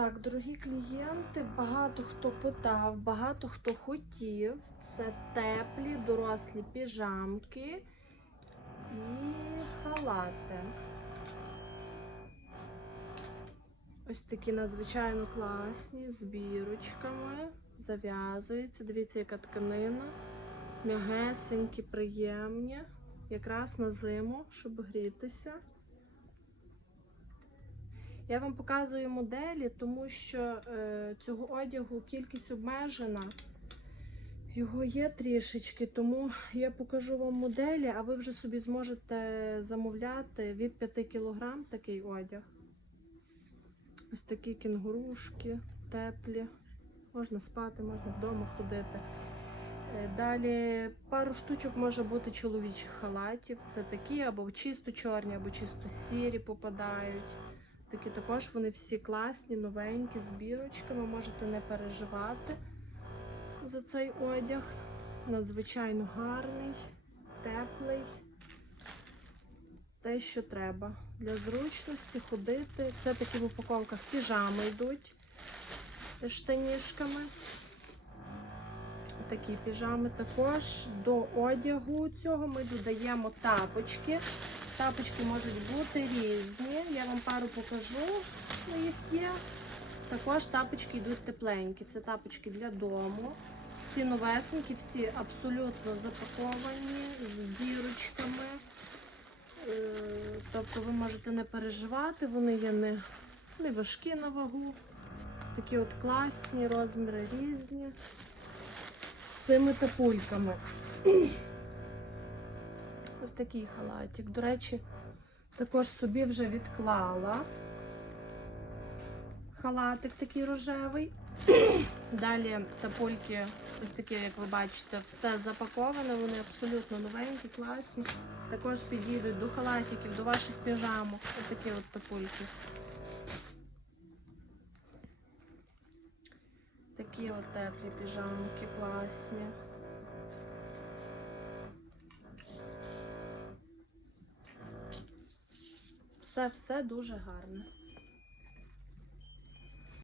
так, дорогі клієнти, багато хто питав, багато хто хотів. Це теплі дорослі піжамки і халати. Ось такі надзвичайно класні, з бірочками. Зав'язується. Дивіться, яка тканина. М'ягесенькі, приємні. Якраз на зиму, щоб грітися. Я вам показую моделі, тому що е, цього одягу кількість обмежена. Його є трішечки, тому я покажу вам моделі, а ви вже собі зможете замовляти від 5 кг такий одяг. Ось такі кінгурушки, теплі. Можна спати, можна вдома ходити. Е, Далі пару штучок може бути чоловічих халатів. Це такі або чисто чорні, або чисто сірі попадають. Такі також вони всі класні, новенькі, з бірочками. Можете не переживати за цей одяг. Надзвичайно гарний, теплий. Те, що треба. Для зручності ходити. Це такі в упаковках піжами йдуть штанішками. Такі піжами також до одягу цього ми додаємо тапочки. Тапочки можуть бути різні. Я вам пару покажу, їх є. Також тапочки йдуть тепленькі. Це тапочки для дому. Всі новесенькі, всі абсолютно запаковані з бірочками. Е, Тобто ви можете не переживати, вони є не, не важкі на вагу. Такі от класні, розміри різні. З цими тапульками. Ось такий халатик. До речі, також собі вже відклала. Халатик такий рожевий. Далі тапульки, ось такі, як ви бачите, все запаковане, вони абсолютно новенькі, класні. Також підійдуть до халатиків, до ваших піжамок. Ось такі от тапульки. Такі от теплі піжамки, класні. Все, все дуже гарне.